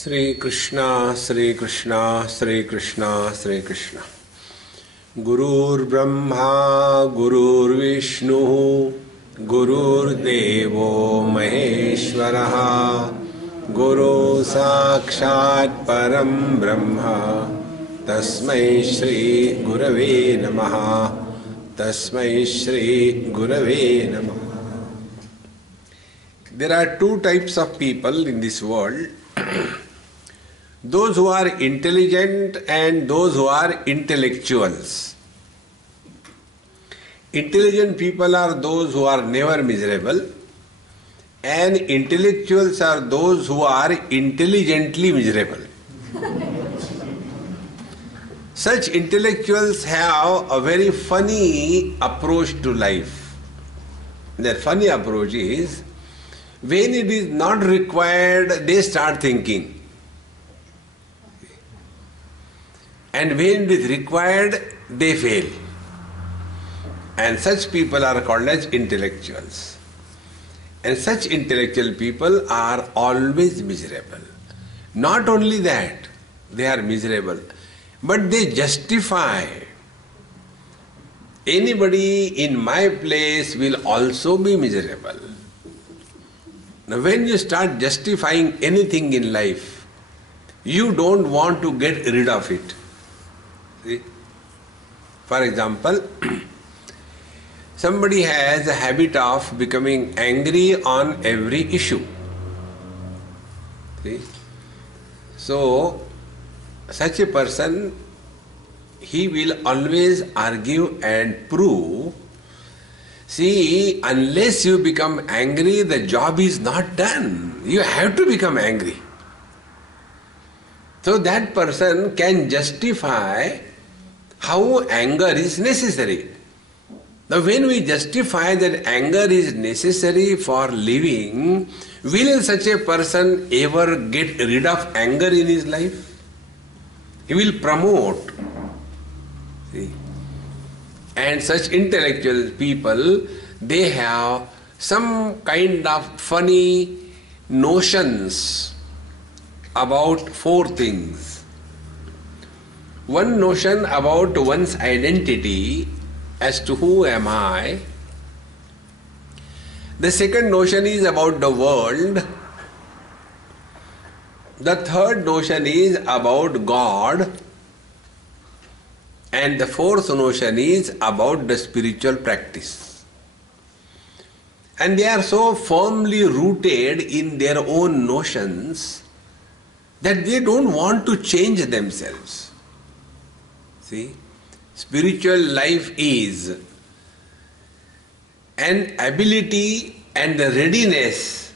Sri Krishna, Sri Krishna, Sri Krishna, Sri Krishna. Gurur Brahma, Gurur Vishnu, Gurur Devo Maheshwaraha, Guru Sakshat Param Brahma, Tasmai Shri Gurave Namaha, Tasmai Shri Gurave Namaha. There are two types of people in this world. Those who are intelligent and those who are intellectuals. Intelligent people are those who are never miserable, and intellectuals are those who are intelligently miserable. Such intellectuals have a very funny approach to life. Their funny approach is, when it is not required, they start thinking. And when it is required, they fail. And such people are called as intellectuals. And such intellectual people are always miserable. Not only that, they are miserable, but they justify. Anybody in my place will also be miserable. Now, when you start justifying anything in life, you don't want to get rid of it. See? For example, somebody has a habit of becoming angry on every issue. See? So, such a person, he will always argue and prove. See, unless you become angry, the job is not done. You have to become angry. So that person can justify how anger is necessary. Now when we justify that anger is necessary for living, will such a person ever get rid of anger in his life? He will promote. See? And such intellectual people, they have some kind of funny notions about four things. One notion about one's identity as to who am I. The second notion is about the world. The third notion is about God. And the fourth notion is about the spiritual practice. And they are so firmly rooted in their own notions that they don't want to change themselves. See, spiritual life is an ability and the readiness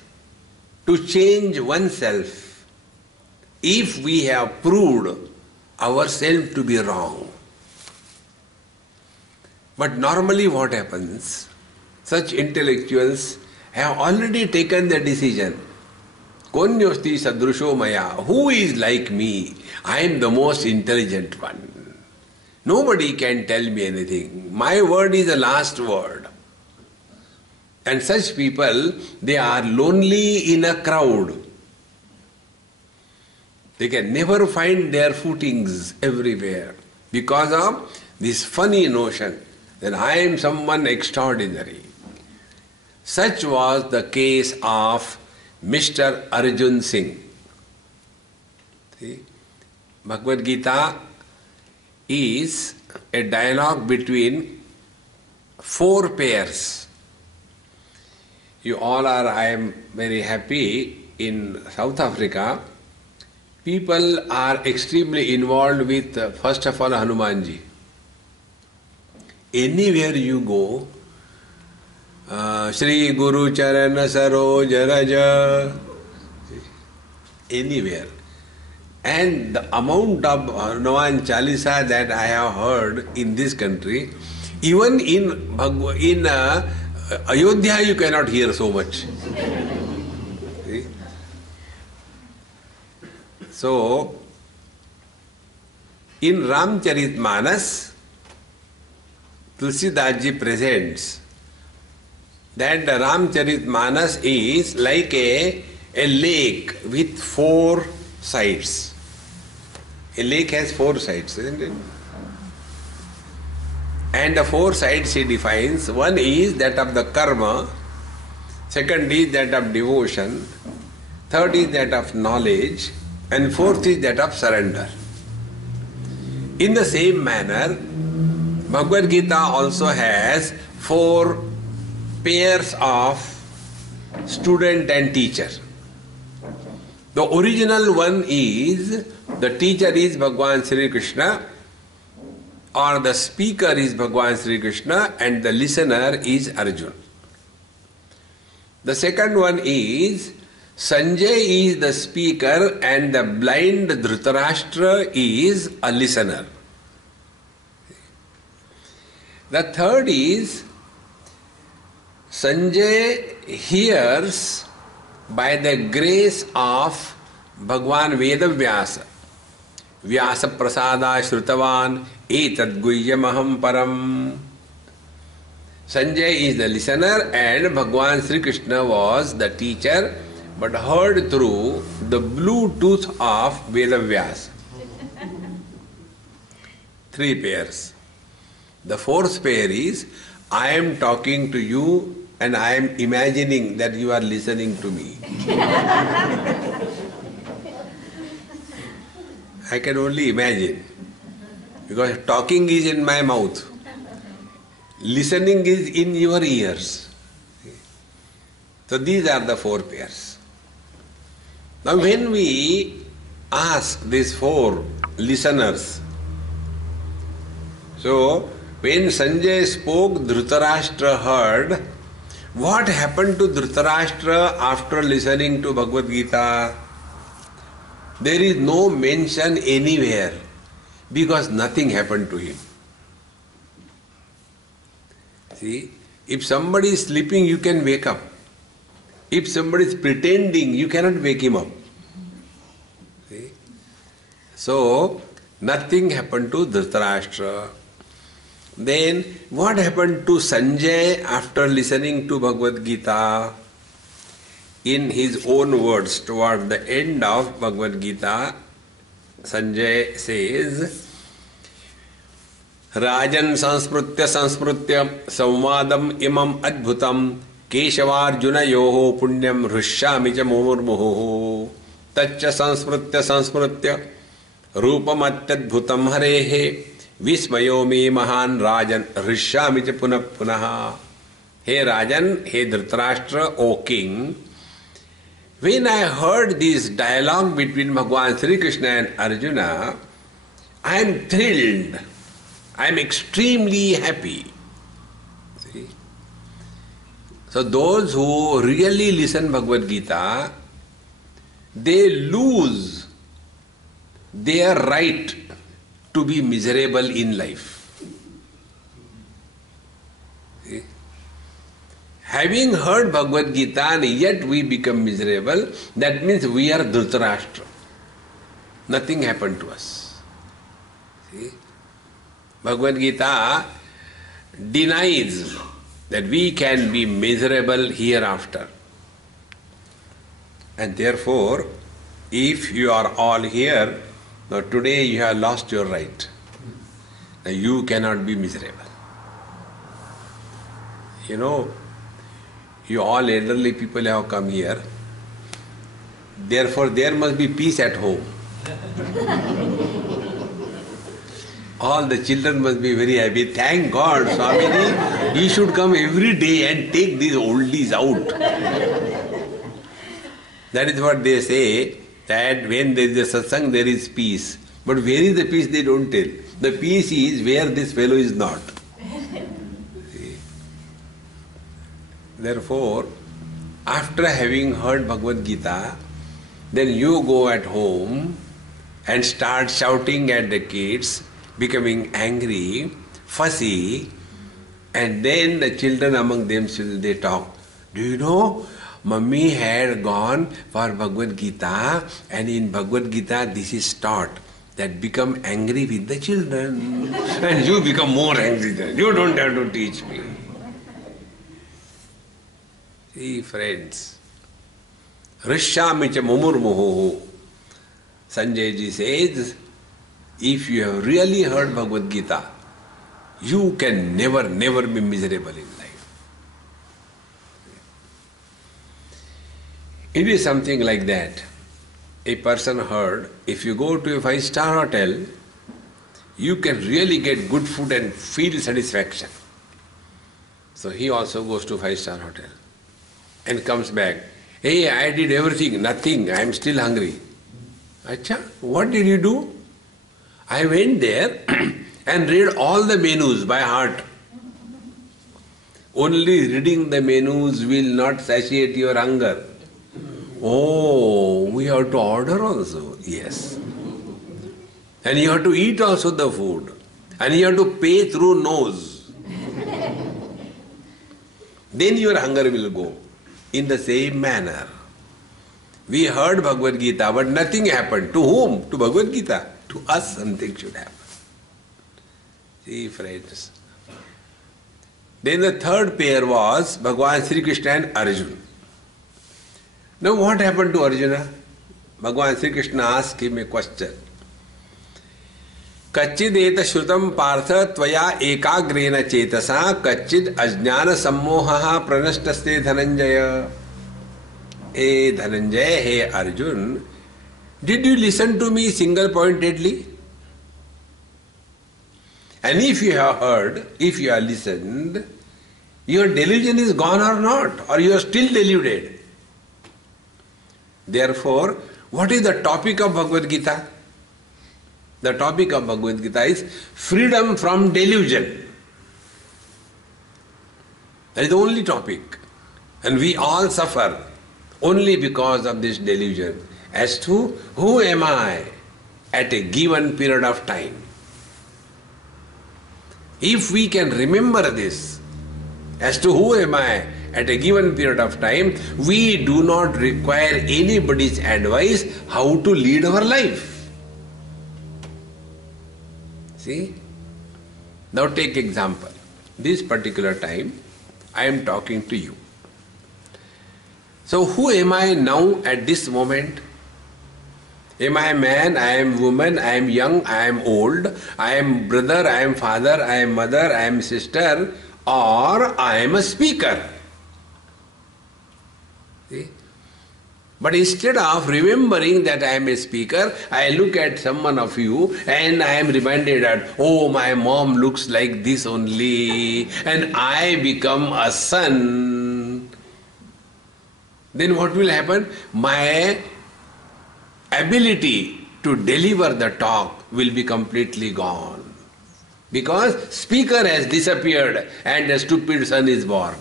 to change oneself if we have proved ourselves to be wrong. But normally what happens, such intellectuals have already taken the decision. Konyosti sadrusho maya, who is like me? I am the most intelligent one. Nobody can tell me anything. My word is the last word. And such people, they are lonely in a crowd. They can never find their footings everywhere because of this funny notion that I am someone extraordinary. Such was the case of Mr. Arjun Singh. See? Bhagavad Gita is a dialogue between four pairs. You all are, I am very happy, in South Africa, people are extremely involved with, first of all, Hanumanji. Anywhere you go, Shri Guru Charana Saroj Raja, anywhere. And the amount of Hanuman Chalisa that I have heard in this country, even in Ayodhya you cannot hear so much. See? So, in Ramcharitmanas, Tulsidas ji presents that the Ramcharitmanas is like a lake with four sides. A lake has 4 sides, isn't it? And the 4 sides he defines. One is that of the karma, second is that of devotion, third is that of knowledge, and fourth is that of surrender. In the same manner, Bhagavad Gita also has 4 pairs of student and teacher. The original one is, the teacher is Bhagavan Sri Krishna, or the speaker is Bhagavan Sri Krishna, and the listener is Arjuna. The second one is, Sanjay is the speaker and the blind Dhritarashtra is a listener. The third is, Sanjay hears by the grace of Bhagwan Veda Vyasa. Vyasa prasada shrutavan etad guhyamaham param. Sanjay is the listener and Bhagwan Sri Krishna was the teacher, but heard through the Bluetooth of Veda Vyasa. 3 pairs. The 4th pair is, I am talking to you and I am imagining that you are listening to me. I can only imagine, because talking is in my mouth, listening is in your ears. So these are the 4 pairs. Now when we ask these 4 listeners, so when Sanjay spoke, Dhritarashtra heard. What happened to Dhritarashtra after listening to Bhagavad Gita? There is no mention anywhere, because nothing happened to him. See, if somebody is sleeping, you can wake up. If somebody is pretending, you cannot wake him up. See? So, nothing happened to Dhritarashtra. Then, what happened to Sanjay after listening to Bhagavad Gita? In his own words, toward the end of Bhagavad Gita, Sanjay says, Rajan sansmrutya samvadam imam adbhutam keshavarjuna yoho punyam hrishyami cha mumurmuhu taccha sansmrutya rupamatyadbhutam harehe Vismayo me mahan Rajan hrishyami cha punah punaha. Hey Rajan, hey Dhritarashtra, O king, when I heard this dialogue between Bhagwan Sri Krishna and Arjuna, I am thrilled. I am extremely happy. See? So those who really listen Bhagavad Gita, they lose their right to be miserable in life. See? Having heard Bhagavad Gita and yet we become miserable, that means we are Dhritarashtra. Nothing happened to us. See? Bhagavad Gita denies that we can be miserable hereafter. And therefore, if you are all here, now today you have lost your right. Now you cannot be miserable. You know, you all elderly people have come here. Therefore, there must be peace at home. All the children must be very happy. Thank God, Swami, you should come every day and take these oldies out. That is what they say, that when there is a satsang, there is peace. But where is the peace, they don't tell. The peace is where this fellow is not. See? Therefore, after having heard Bhagavad Gita, then you go at home and start shouting at the kids, becoming angry, fussy, and then the children among themselves, they talk. Do you know, Mummy had gone for Bhagavad Gita, and in Bhagavad Gita this is taught, that become angry with the children. And you become more angry than you don't have to teach me. See, friends, Hrishyami cha mumurmuhu. Sanjay ji says, if you have really heard Bhagavad Gita, you can never be miserable in life. It is something like that. A person heard, if you go to a 5-star hotel, you can really get good food and feel satisfaction. So he also goes to 5-star hotel and comes back. Hey, I did everything, nothing, I am still hungry. Acha, what did you do? I went there and read all the menus by heart. Only reading the menus will not satiate your hunger. Oh, we have to order also. Yes. And you have to eat also the food. And you have to pay through nose. Then your hunger will go. In the same manner, we heard Bhagavad Gita, but nothing happened. To whom? To Bhagavad Gita. To us something should happen. See, friends. Then the third pair was Bhagavan Sri Krishna and Arjuna. Now what happened to Arjuna? Bhagavan Sri Krishna asked him a question. Kachid eta shrutam partha tvaya ekagrena chetasa kachid ajnana sammohaha pranashtaste dhananjaya. Hey Dhananjaya, hey Arjun, did you listen to me single-pointedly? And if you have heard, if you have listened, your delusion is gone or not, or you are still deluded. Therefore, what is the topic of Bhagavad Gita? The topic of Bhagavad Gita is freedom from delusion. That is the only topic. And we all suffer only because of this delusion as to who am I at a given period of time. If we can remember this as to who am I at a given period of time, we do not require anybody's advice how to lead our life. See? Now take example. This particular time I am talking to you. So who am I now at this moment? Am I a man? I am woman? I am young? I am old? I am brother? I am father? I am mother? I am sister? Or I am a speaker? See? But instead of remembering that I am a speaker, I look at someone of you and I am reminded that, oh, my mom looks like this only, and I become a son. Then what will happen? My ability to deliver the talk will be completely gone. Because speaker has disappeared and a stupid son is born.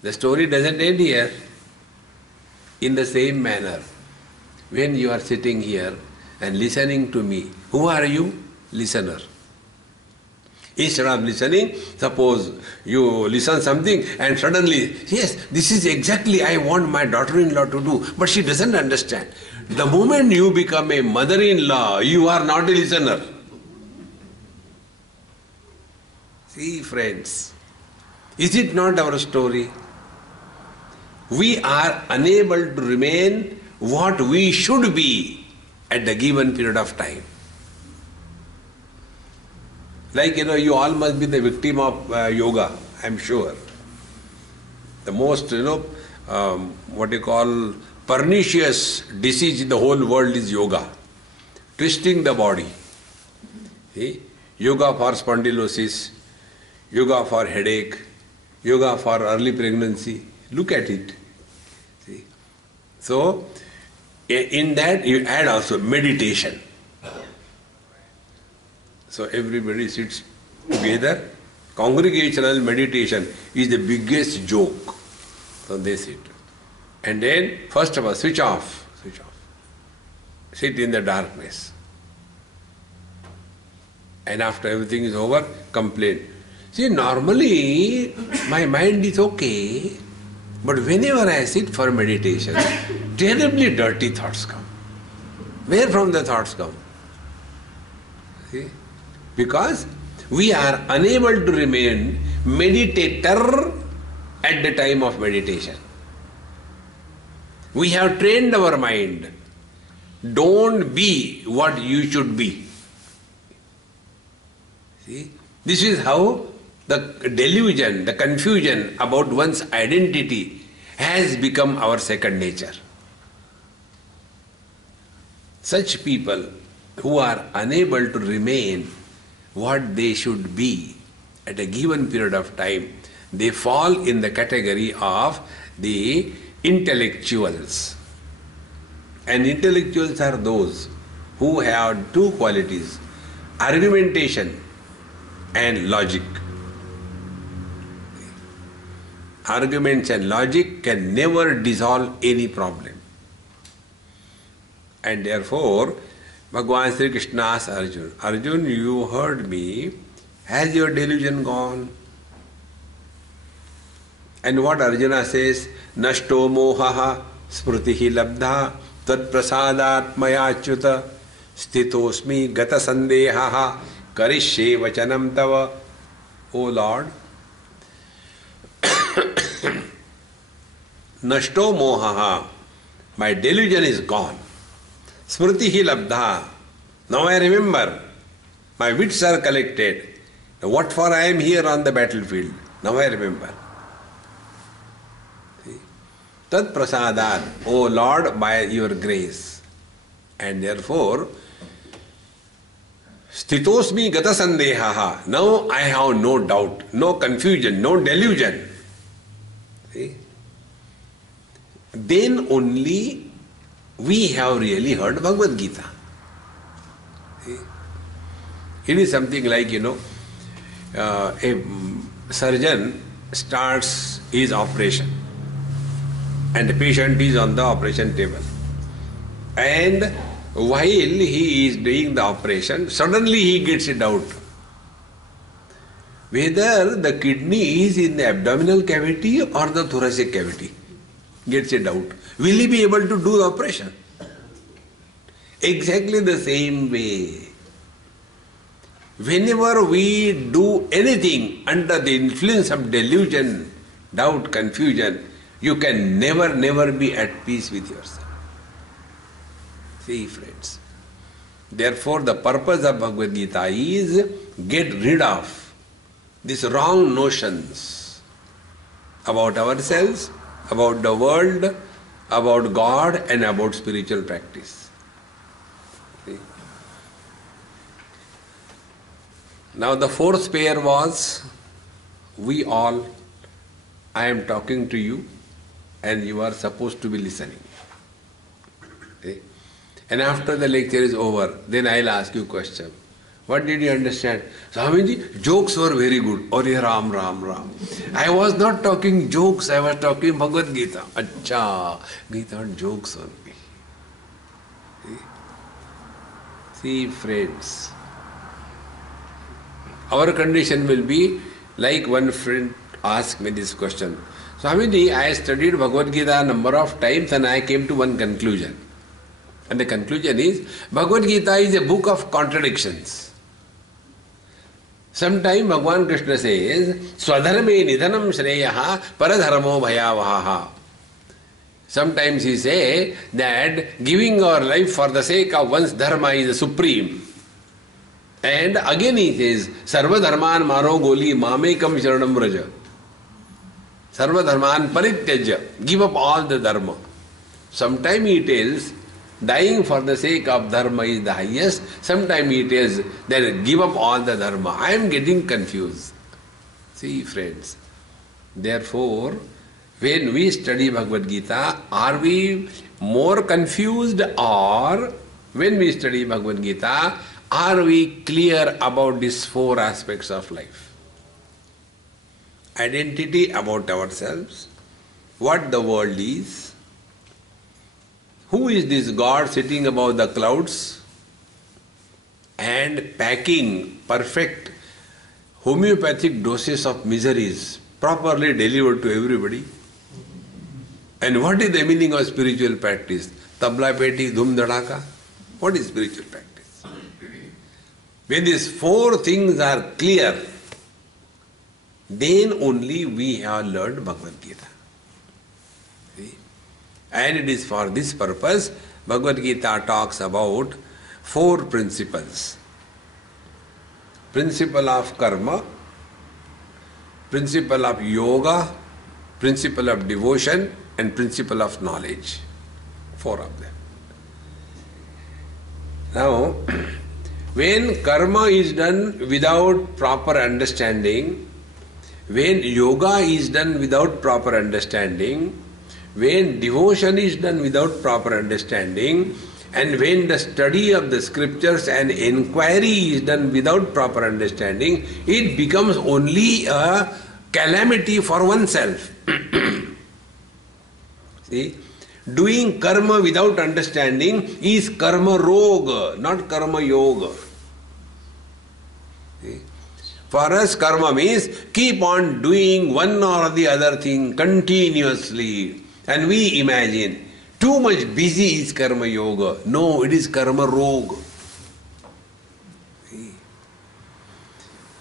The story doesn't end here. In the same manner, when you are sitting here and listening to me, who are you? Listener. Instead of listening, suppose you listen something and suddenly, yes, this is exactly I want my daughter-in-law to do, but she doesn't understand. The moment you become a mother-in-law, you are not a listener. See, friends, is it not our story? We are unable to remain what we should be at the given period of time. Like, you all must be the victim of yoga, I am sure. The most, pernicious disease in the whole world is yoga. Twisting the body. See? Yoga for spondylosis, yoga for headache, yoga for early pregnancy. Look at it. See? So, in that you add also meditation. So everybody sits together. Congregational meditation is the biggest joke. So they sit. And then, first of all, switch off. Sit in the darkness. And after everything is over, complain. See, normally my mind is okay, but whenever I sit for meditation, terribly dirty thoughts come. Where from the thoughts come? See? Because we are unable to remain meditator at the time of meditation. We have trained our mind. Don't be what you should be. See? This is how the delusion, the confusion about one's identity has become our second nature. Such people who are unable to remain what they should be at a given period of time, they fall in the category of the intellectuals. And intellectuals are those who have two qualities, argumentation and logic. Arguments and logic can never dissolve any problem. And therefore, Bhagavan Sri Krishna asked Arjuna, Arjuna, you heard me, has your delusion gone? And what Arjuna says, Nashto mohaha smrutihi labdha tad prasadat maya achyuta stitosmi gata sandehaha karishye vachanam tava. O Lord, Nashto mohaha, my delusion is gone. Smritihi labdha, now I remember, my wits are collected. What for I am here on the battlefield? Now I remember. Tad prasadat, O Lord, by your grace. And therefore, stitosmi gata sandehaha, now I have no doubt, no confusion, no delusion. See? Then only we have really heard Bhagavad Gita. See? It is something like, a surgeon starts his operation and the patient is on the operation table. And while he is doing the operation, suddenly he gets a doubt whether the kidney is in the abdominal cavity or the thoracic cavity. Gets a doubt. Will he be able to do the operation? Exactly the same way. Whenever we do anything under the influence of delusion, doubt, confusion, you can never be at peace with yourself. See, friends. Therefore, the purpose of Bhagavad Gita is get rid of these wrong notions about ourselves, about the world, about God, and about spiritual practice. See? Now the fourth pair was, we all, I am talking to you and you are supposed to be listening. Okay? And after the lecture is over, then I'll ask you a question. What did you understand? Swamiji, jokes were very good. Ore Ram, Ram, Ram. I was not talking jokes, I was talking Bhagavad Gita. Acha, Gita jokes only. See, friends, our condition will be like one friend asked me this question. Swamiji, I studied Bhagavad Gita a number of times and I came to one conclusion. And the conclusion is, Bhagavad Gita is a book of contradictions. Sometimes Bhagavan Krishna says, Swadharme nidhanam shreyaha paradharmo bhayavaha. Sometimes he says that giving our life for the sake of one's dharma is the supreme. And again he says, Sarva dharman maro goli mamekam sharanam vraja. Sarva dharman parityaja. Give up all the dharma. Sometimes he tells, dying for the sake of dharma is the highest. Sometimes he tells that give up all the dharma. I am getting confused. See, friends. Therefore, when we study Bhagavad Gita, are we more confused, or when we study Bhagavad Gita, are we clear about these four aspects of life? Identity about ourselves, what the world is, who is this God sitting above the clouds and packing perfect homeopathic doses of miseries properly delivered to everybody? And what is the meaning of spiritual practice? Tabla peti dhum dhadaka? What is spiritual practice? When these four things are clear, then only we have learned Bhagavad Gita. See? And it is for this purpose Bhagavad Gita talks about 4 principles. Principle of karma, principle of yoga, principle of devotion, and principle of knowledge. 4 of them. Now, when karma is done without proper understanding, when yoga is done without proper understanding, when devotion is done without proper understanding, and when the study of the scriptures and inquiry is done without proper understanding, it becomes only a calamity for oneself. See, doing karma without understanding is karma roga, not karma yoga. See? For us, karma means keep on doing one or the other thing continuously. And we imagine too much busy is karma yoga. No, it is karma roga. See?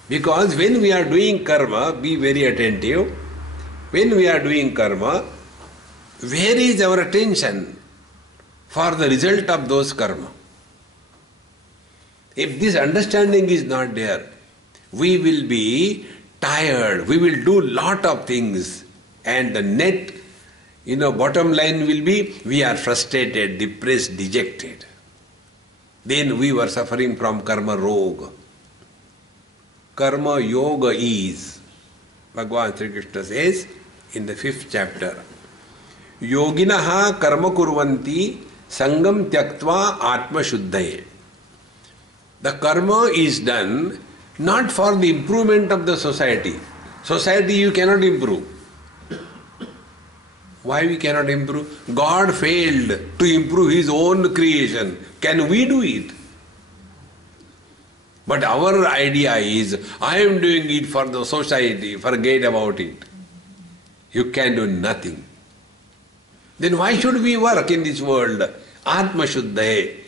Because when we are doing karma, be very attentive. When we are doing karma, where is our attention for the result of those karma? If this understanding is not there, we will be tired, we will do lot of things, and the net, bottom line will be, we are frustrated, depressed, dejected. Then we were suffering from karma roga. Karma yoga is, Bhagavan Sri Krishna says in the 5th chapter, Yoginaha karma kurvanti sangam tyaktva atma shuddhaye. The karma is done not for the improvement of the society. Society you cannot improve. Why we cannot improve? God failed to improve His own creation. Can we do it? But our idea is, I am doing it for the society, forget about it. You can do nothing. Then why should we work in this world? Atma Shuddhaye.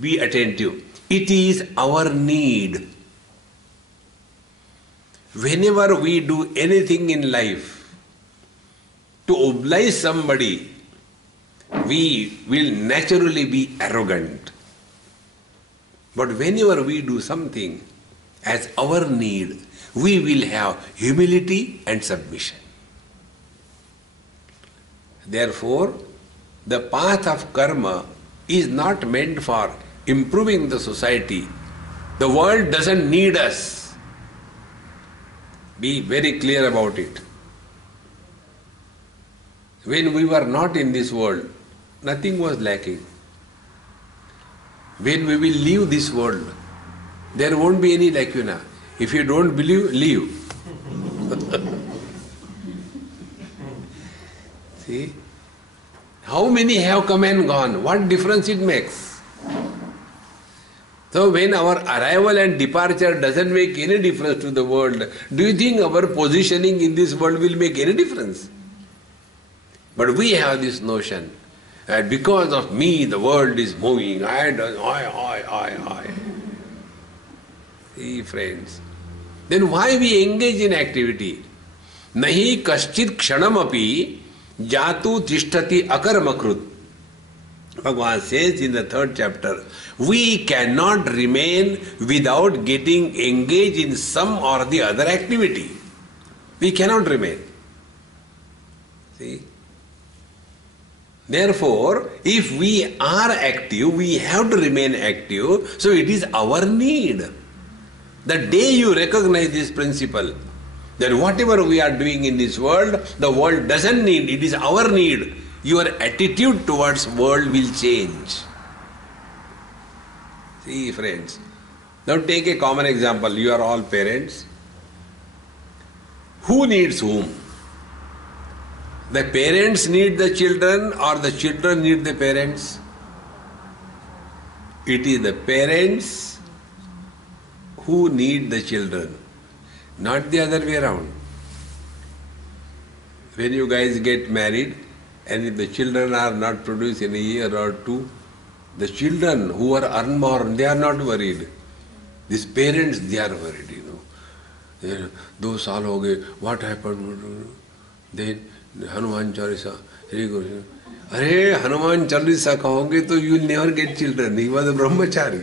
Be attentive. It is our need. Whenever we do anything in life to oblige somebody, we will naturally be arrogant. But whenever we do something as our need, we will have humility and submission. Therefore, the path of karma is not meant for improving the society. The world doesn't need us. Be very clear about it. When we were not in this world, nothing was lacking. When we will leave this world, there won't be any lacuna. If you don't believe, leave. See? How many have come and gone? What difference it makes? So when our arrival and departure doesn't make any difference to the world, do you think our positioning in this world will make any difference? But we have this notion that because of me the world is moving. I. See, friends. Then why we engage in activity? Nahi kaschit kshanam api jatu tishtati akarmakrut. Bhagavan says in the 3rd chapter, we cannot remain without getting engaged in some or the other activity. We cannot remain. See? Therefore, if we are active, we have to remain active, so it is our need. The day you recognize this principle, then whatever we are doing in this world, the world doesn't need, it is our need. Your attitude towards world will change. See, friends. Now take a common example. You are all parents. Who needs whom? The parents need the children or the children need the parents? It is the parents who need the children, not the other way around. When you guys get married, and if the children are not produced in a year or two, the children who are unborn, they are not worried. These parents, they are worried, They, 2 saal ho gaye, what happened? Then Hanuman Chalisa, Hare Krishna. अरे हनुमान चालीसा कहोगे तो you will never get children. He was a brahmachari.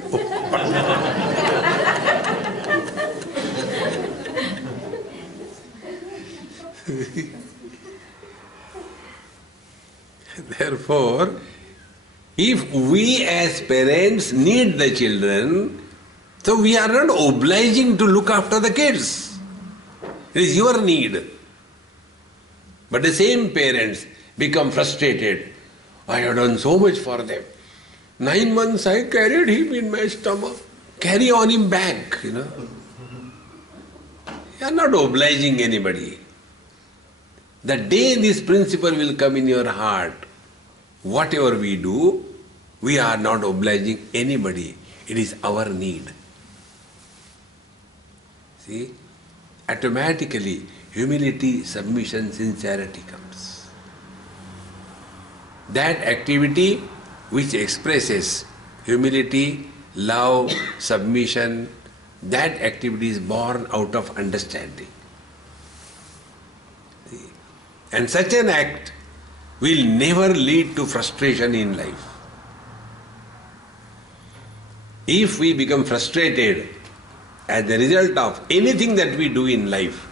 Therefore, if we as parents need the children, so we are not obliging to look after the kids. It is your need. But the same parents become frustrated. I have done so much for them. 9 months I carried him in my stomach. Carry on him back, You are not obliging anybody. The day this principle will come in your heart, whatever we do, we are not obliging anybody. It is our need. See? Automatically, humility, submission, sincerity comes. That activity which expresses humility, love, submission, that activity is born out of understanding. See? And such an act will never lead to frustration in life. If we become frustrated as the result of anything that we do in life,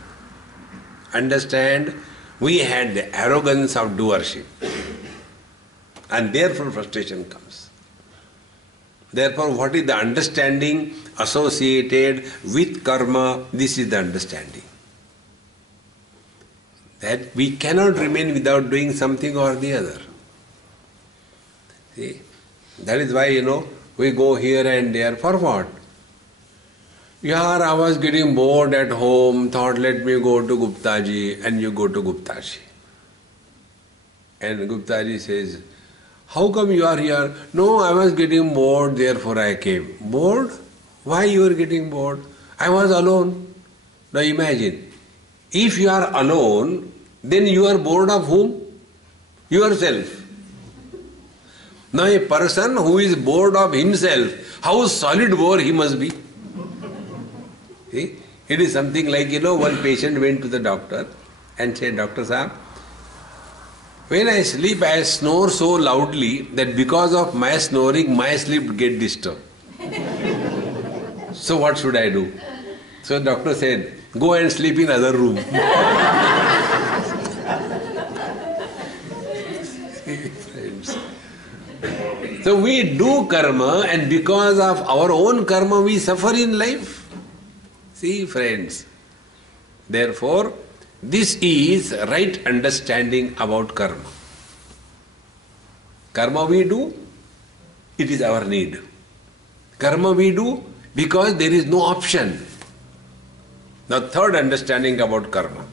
understand we had the arrogance of doership, and therefore frustration comes. Therefore, what is the understanding associated with karma? This is the understanding. That we cannot remain without doing something or the other. See? That is why, we go here and there. For what? Yeah, I was getting bored at home, thought let me go to Guptaji, and you go to Guptaji. And Guptaji says, how come you are here? No, I was getting bored, therefore I came. Bored? Why you are getting bored? I was alone. Now imagine, if you are alone, then you are bored of whom? Yourself. Now a person who is bored of himself, how solid bore he must be. See? It is something like, one patient went to the doctor and said, Doctor Sahab, when I sleep, I snore so loudly that because of my snoring, my sleep get disturbed. So what should I do? So the doctor said, go and sleep in other room. So we do karma, and because of our own karma we suffer in life. See, friends, therefore this is right understanding about karma. Karma we do, it is our need. Karma we do because there is no option. Now, third understanding about karma.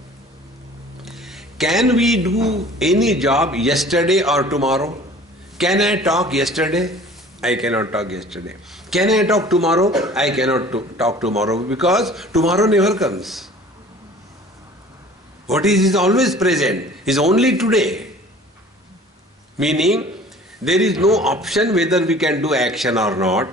Can we do any job yesterday or tomorrow? Can I talk yesterday? I cannot talk yesterday. Can I talk tomorrow? I cannot talk tomorrow because tomorrow never comes. What is always present is only today. Meaning, there is no option whether we can do action or not.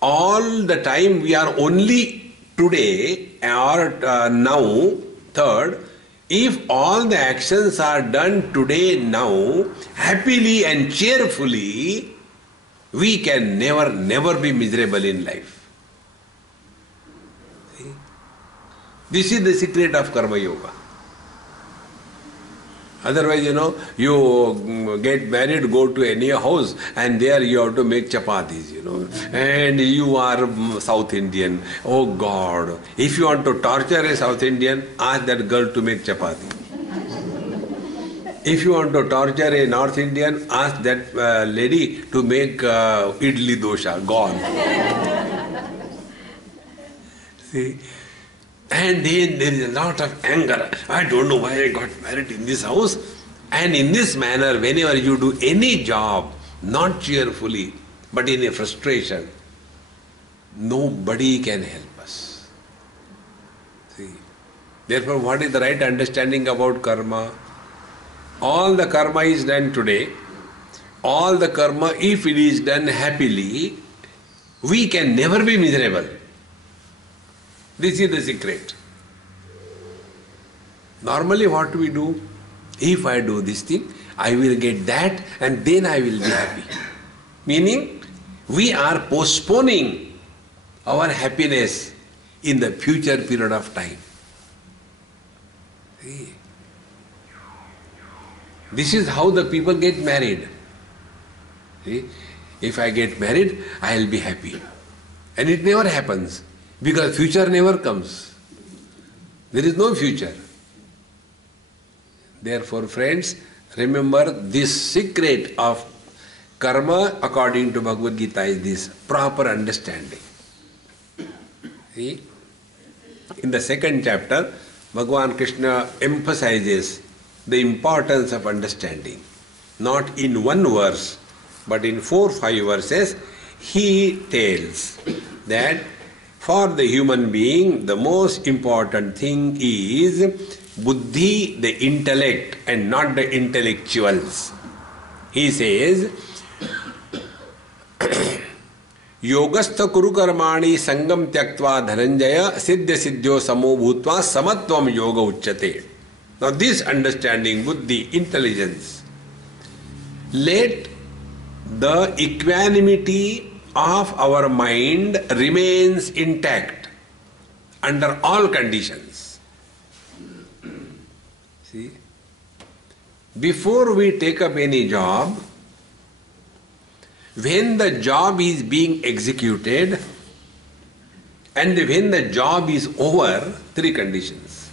All the time we are only today or now. Third, if all the actions are done today, now, happily and cheerfully, we can never be miserable in life. See? This is the secret of Karma Yoga. Otherwise, you get married, go to any house, and there you have to make chapatis, and you are South Indian. Oh God, if you want to torture a South Indian, ask that girl to make chapati. If you want to torture a North Indian, ask that lady to make idli dosha. Gone. See? And then there is a lot of anger. I don't know why I got married in this house. And in this manner, whenever you do any job, not cheerfully, but in a frustration, nobody can help us. See? Therefore, what is the right understanding about karma? All the karma is done today. All the karma, if it is done happily, we can never be miserable. This is the secret. Normally what we do? If I do this thing, I will get that and then I will be happy. Meaning, we are postponing our happiness in the future period of time. See? This is how the people get married. See? If I get married, I will be happy. And it never happens, because future never comes. There is no future. Therefore, friends, remember this secret of karma according to Bhagavad Gita is this proper understanding. See? In the second chapter, Bhagavan Krishna emphasizes the importance of understanding. Not in one verse, but in 4-5 verses, he tells that for the human being, the most important thing is buddhi, the intellect, and not the intellectuals. He says, Yogastha kuru karmani sangam tyaktva dhananjaya siddhya siddhyo samo bhutva samatvam yoga uchyate. Now this understanding, buddhi, intelligence, let the equanimity of our mind remains intact under all conditions. See? Before we take up any job, when the job is being executed and when the job is over, 3 conditions.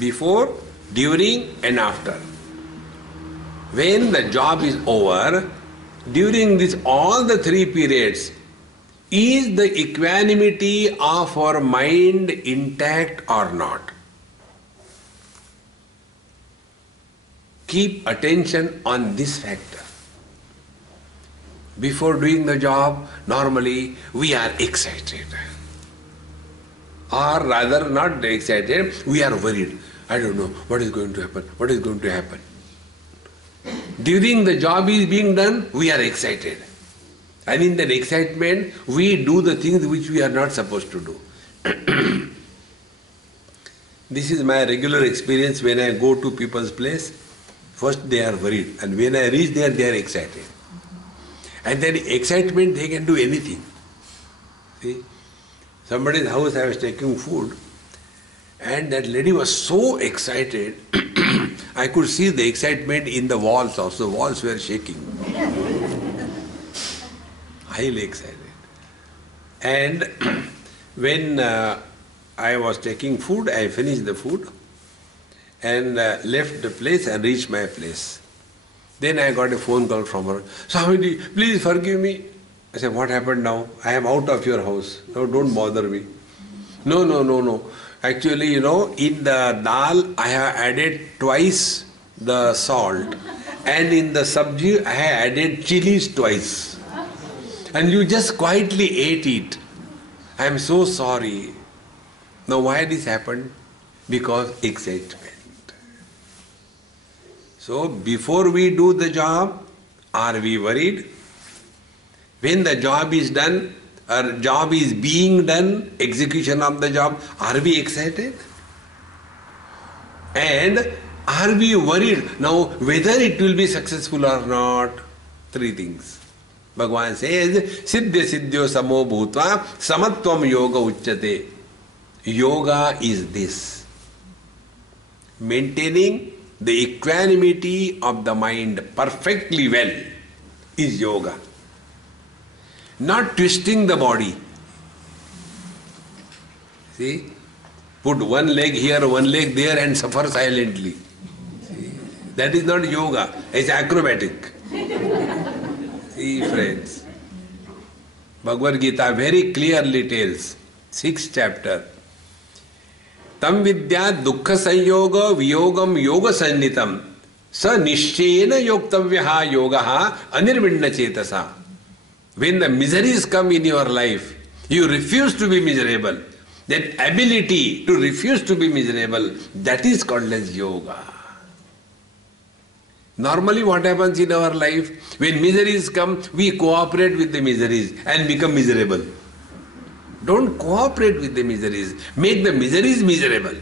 Before, during and after. When the job is over, during this all the 3 periods, is the equanimity of our mind intact or not? Keep attention on this factor. Before doing the job, normally we are excited. Or rather not excited, we are worried. I don't know what is going to happen, what is going to happen. During the job is being done, we are excited. And in that excitement, we do the things which we are not supposed to do. This is my regular experience when I go to people's place. First they are worried, and when I reach there, they are excited. And then excitement, they can do anything. See? Somebody's house I was taking food, and that lady was so excited, I could see the excitement in the walls also. The walls were shaking. Highly excited. And when I was taking food, I finished the food and left the place and reached my place. Then I got a phone call from her. Swami, please forgive me. I said, what happened now? I am out of your house. Now don't bother me. No. Actually, in the dal I have added twice the salt, and in the sabji I have added chilies twice. And you just quietly ate it. I am so sorry. Now why this happened? Because excitement. So before we do the job, are we worried? When the job is done, or job is being done, execution of the job, are we excited? And are we worried now whether it will be successful or not? 3 things. Bhagavan says, siddhya siddhyo samo bhutva samatvam yoga uchyate. Yoga is this. Maintaining the equanimity of the mind perfectly well is yoga. Not twisting the body. See? Put one leg here, one leg there and suffer silently. See? That is not yoga. It's acrobatic. See, friends. Bhagavad Gita very clearly tells, 6th chapter, Tam vidya dukkha sanyoga viyogam yoga sannitam sa nishchena yoktavyaha yogaha anirvinna chetasa. When the miseries come in your life, you refuse to be miserable. That ability to refuse to be miserable, that is called as yoga. Normally what happens in our life, when miseries come, we cooperate with the miseries and become miserable. Don't cooperate with the miseries. Make the miseries miserable.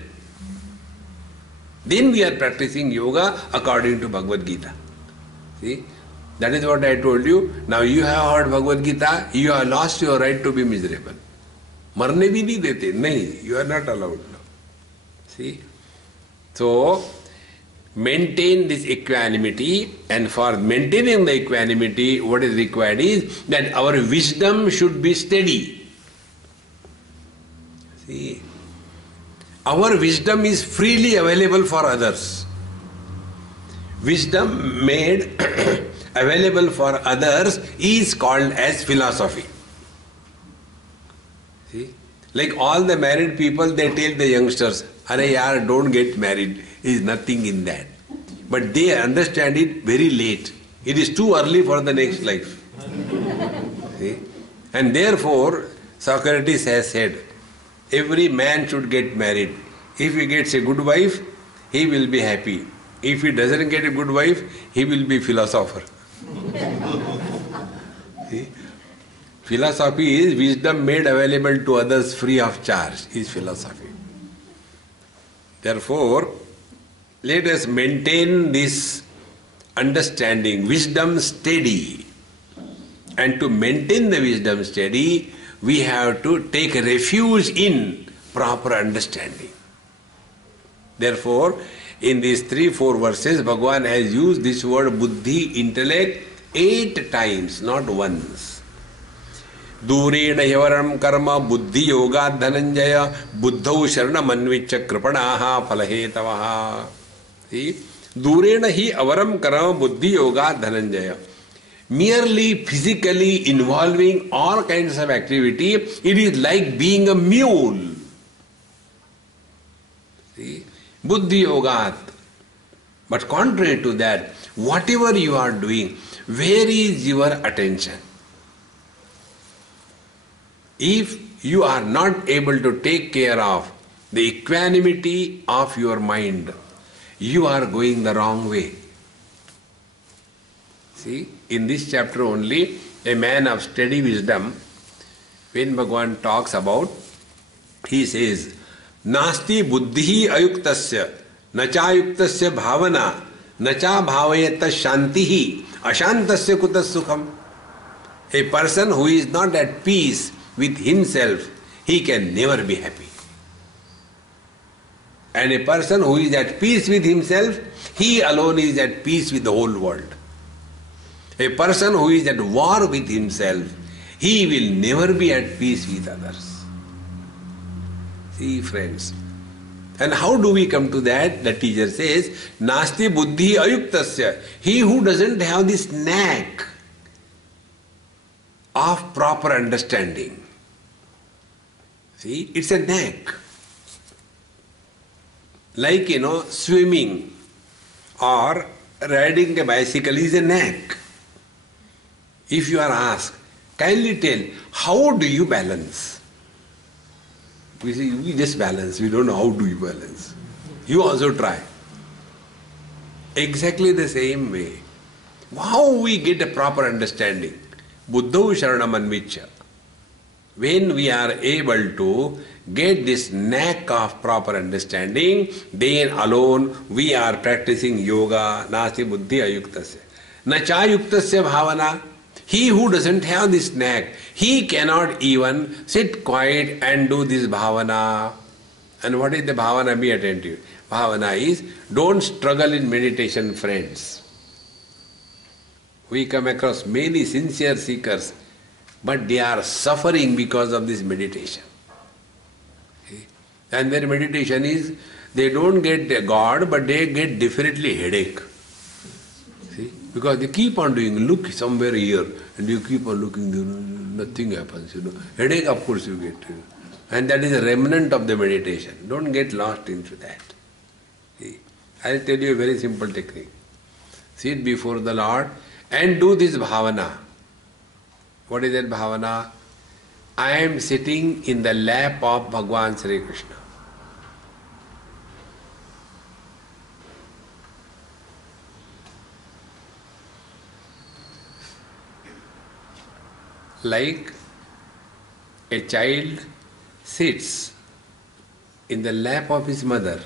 Then we are practicing yoga according to Bhagavad Gita. See? That is what I told you. Now you have heard Bhagavad Gita, you have lost your right to be miserable. Marne bhi nahi dete. Nahi, you are not allowed now. See? So, maintain this equanimity, and for maintaining the equanimity, what is required is that our wisdom should be steady. See? Our wisdom is freely available for others. Wisdom made available for others is called as philosophy. See? Like all the married people, they tell the youngsters, "Arey yaar, don't get married. Is nothing in that." But they understand it very late. It is too early for the next life. See? And therefore, Socrates has said, every man should get married. If he gets a good wife, he will be happy. If he doesn't get a good wife, he will be philosopher. See? Philosophy is wisdom made available to others free of charge, is philosophy. Therefore, let us maintain this understanding, wisdom steady. And to maintain the wisdom steady, we have to take refuge in proper understanding. Therefore, in these 3-4 verses, Bhagavan has used this word buddhi, intellect, 8 times, not once. Durena yavaram karma buddhi yoga dhananjaya buddhau sharana manvicha kripanaha palahetavaha. See? Durena hi avaram karma buddhi yoga dhananjaya. Merely physically involving all kinds of activity, it is like being a mule. See? Buddhi yogat. But contrary to that, whatever you are doing, where is your attention? If you are not able to take care of the equanimity of your mind, you are going the wrong way. See, in this chapter only, a man of steady wisdom, when Bhagavan talks about, he says, Nasti buddhi ayuktasya, nacha ayuktasya bhavana, nacha bhavayata shantihi, ashantasya kutas sukham. A person who is not at peace with himself, he can never be happy. And a person who is at peace with himself, he alone is at peace with the whole world. A person who is at war with himself, he will never be at peace with others. See, friends. And how do we come to that? The teacher says, Nasti buddhi ayuktasya. He who doesn't have this knack of proper understanding. See, it's a knack. Like, swimming or riding a bicycle is a knack. If you are asked, kindly tell, how do you balance? We say, we just balance. We don't know how do you balance. You also try. Exactly the same way. How we get a proper understanding? Buddhau sharanam anvicha. When we are able to get this knack of proper understanding, then alone we are practicing yoga, nasti buddhi ayuktasya. Nacha yuktasya bhavana. He who doesn't have this knack, he cannot even sit quiet and do this bhavana. And what is the bhavana? Be attentive. Bhavana is, don't struggle in meditation, friends. We come across many sincere seekers, but they are suffering because of this meditation. And their meditation is, they don't get God, but they get definitely headache. See? Because they keep on doing, look somewhere here, and you keep on looking, nothing happens. Headache, of course, you get. And that is a remnant of the meditation. Don't get lost into that. See? I'll tell you a very simple technique. Sit before the Lord and do this bhavana. What is that bhavana? I am sitting in the lap of Bhagavan Sri Krishna. Like a child sits in the lap of his mother.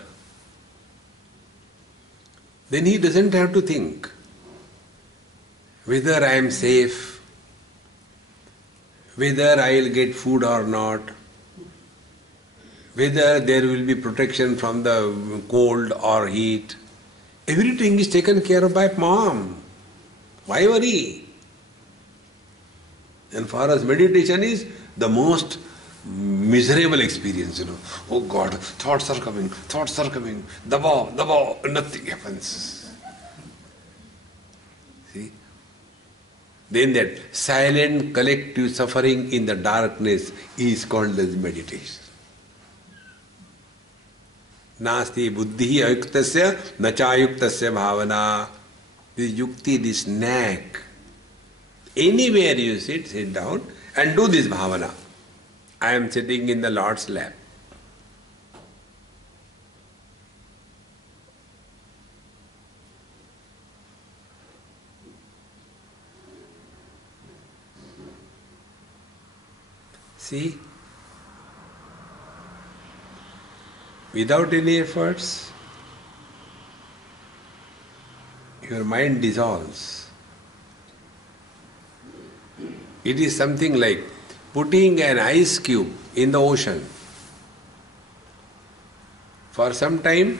then he doesn't have to think whether I am safe, whether I will get food or not, whether there will be protection from the cold or heat. Everything is taken care of by mom. Why worry? And for us, meditation is the most miserable experience, Oh God, thoughts are coming, dabao, nothing happens. See? Then that silent collective suffering in the darkness is called as meditation. Nasti buddhi ayuktasya nachayuktasya bhavana. This yukti, this knack. Anywhere you sit down and do this bhavana. I am sitting in the Lord's lap. See? Without any efforts, your mind dissolves. It is something like putting an ice cube in the ocean. For some time,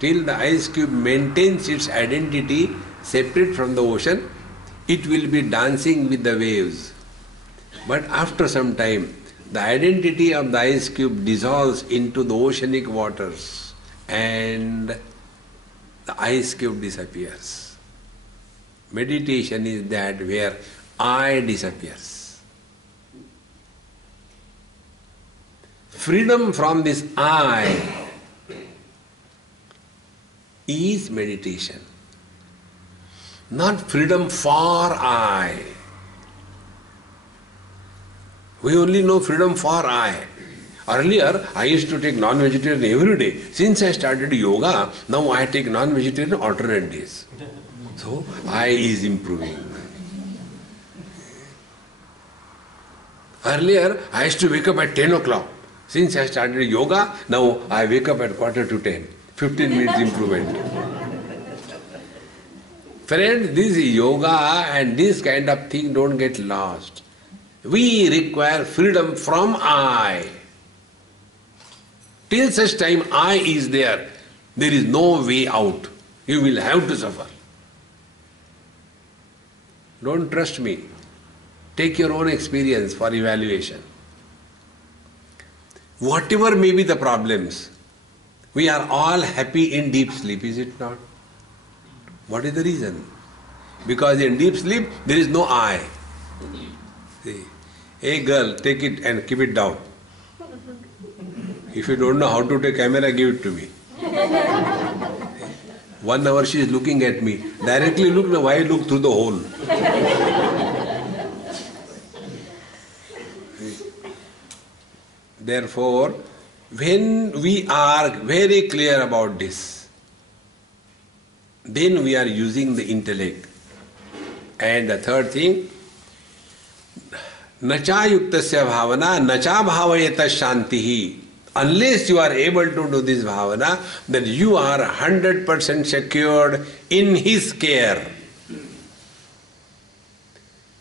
till the ice cube maintains its identity separate from the ocean, it will be dancing with the waves. But after some time, the identity of the ice cube dissolves into the oceanic waters and the ice cube disappears. Meditation is that where I disappears. Freedom from this I is meditation. Not freedom for I. We only know freedom for I. Earlier, I used to take non-vegetarian every day. Since I started yoga, now I take non-vegetarian alternate days. So, I is improving. Earlier, I used to wake up at 10 o'clock. Since I started yoga, now I wake up at quarter to 10. 15 minutes improvement. Friends, this yoga and this kind of thing don't get lost. We require freedom from I. Till such time I is there is no way out. You will have to suffer. Don't trust me. Take your own experience for evaluation. Whatever may be the problems, we are all happy in deep sleep, is it not? What is the reason? Because in deep sleep there is no I. See, hey girl, take it and keep it down. If you don't know how to take camera, give it to me. 1 hour she is looking at me. Directly look, now why look through the hole? Therefore, when we are very clear about this, then we are using the intellect. And the third thing, nacha yuktasya bhavana, nacha bhavayata shantihi. Unless you are able to do this bhavana, then you are 100% secured in His care.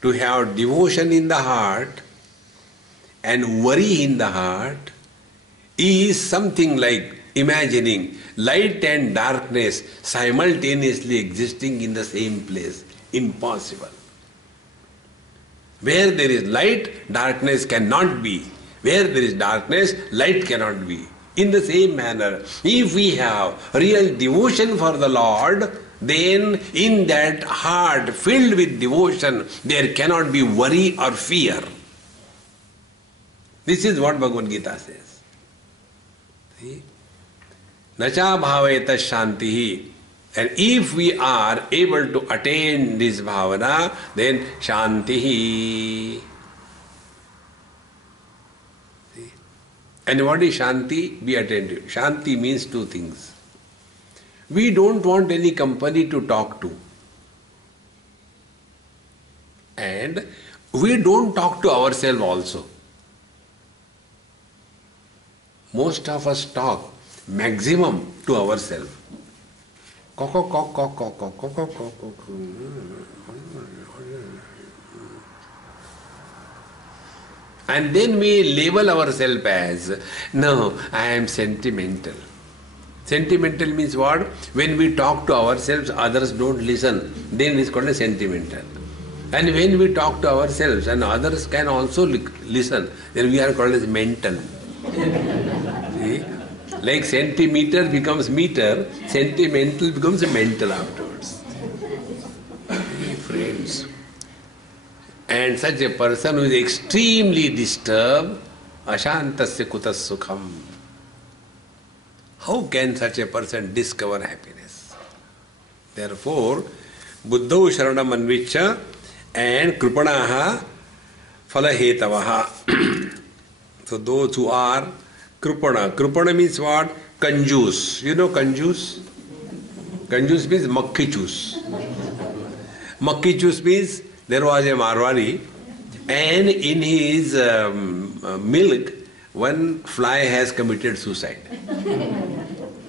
To have devotion in the heart and worry in the heart is something like imagining light and darkness simultaneously existing in the same place. Impossible. Where there is light, darkness cannot be. Where there is darkness, light cannot be. In the same manner, if we have real devotion for the Lord, then in that heart filled with devotion, there cannot be worry or fear. This is what Bhagavad Gita says. See? Nacha bhavayata shantihi. And if we are able to attain this bhavana, then shantihi. See? And what is shanti? Be attentive. Shanti means two things. We don't want any company to talk to. And we don't talk to ourselves also. Most of us talk maximum to ourselves. Cock, cock, cock, cock, cock, cock, cock, cock, cock. And then we label ourselves as, no, I am sentimental. Sentimental means what? When we talk to ourselves, others don't listen. Then it's called a sentimental. And when we talk to ourselves and others can also listen, then we are called as mental. See? Like centimeter becomes meter, sentimental becomes mental afterwards. See, friends. And such a person who is extremely disturbed, ashantasya kutas sukham. How can such a person discover happiness? Therefore, buddhau sharanam anvicha and kripanaha phalahetavaha. So those who are kripana. Kripana means what? Kanjus. You know kanjus? Kanjus means makki juice. Makki juice means there was a Marwari and in his milk one fly has committed suicide.